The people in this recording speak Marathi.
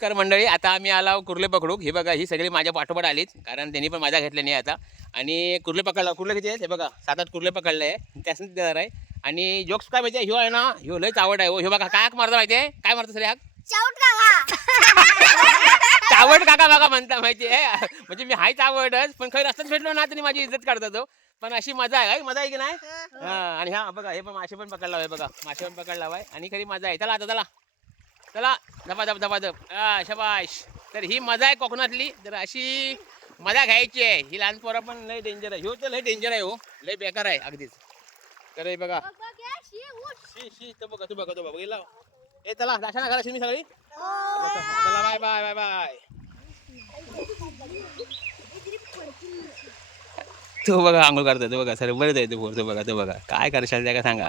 कर मंडळी, आता आम्ही आलो कुर्ले पकडूक. हे बघा, ही सगळी माझ्या पाठोपाठ आलीच, कारण त्यांनी पण मजा घेतली नाही आता. आणि कुर्ले पकडला. कुर्ले किती आहेत हे बघा, 7-8 कुर्ले पकडले आहे, त्यासनी देणार आहे. आणि जोक्स काय माहिती आहे, ह्यो आहे ना, ह्यो लयच आवड आहे हो. ह्यो बघा काय हाक मारता माहिती आहे, काय मारतो सर हाक? चावड काका बघा म्हणता माहिती आहे. म्हणजे मी हायच आवडच, पण खरं रस्त्यात भेटलो ना तरी माझी इज्जत काढतात तो. पण अशी मजा आहे, मजा आहे की नाही? हा. आणि हा बघा, हे पण मासे पण पकडला आहे बघा, मासे पण पकडला आहे आणि खरी मजा आहे. चला आता चला चला, धबाधब धबाधब. हा शबाश. तर ही मजा आहे कोकणातली. तर अशी मजा घ्यायची आहे. ही लहान पोरं पण लय डेंजर आहे. ह्यो तर लय डेंजर आहे हो, लय बेकार आहे अगदीच. तर हे बघा, शी तो बघा, तो बघा गेला. ए चला, दाशा ना घरा मी सगळी. चला बाय बाय बाय बाय. तो बघा आंघोळ करतोय, तो बघा सर बरंच आहे तो बघा, तो बघा काय करशाल त्या का सांगा.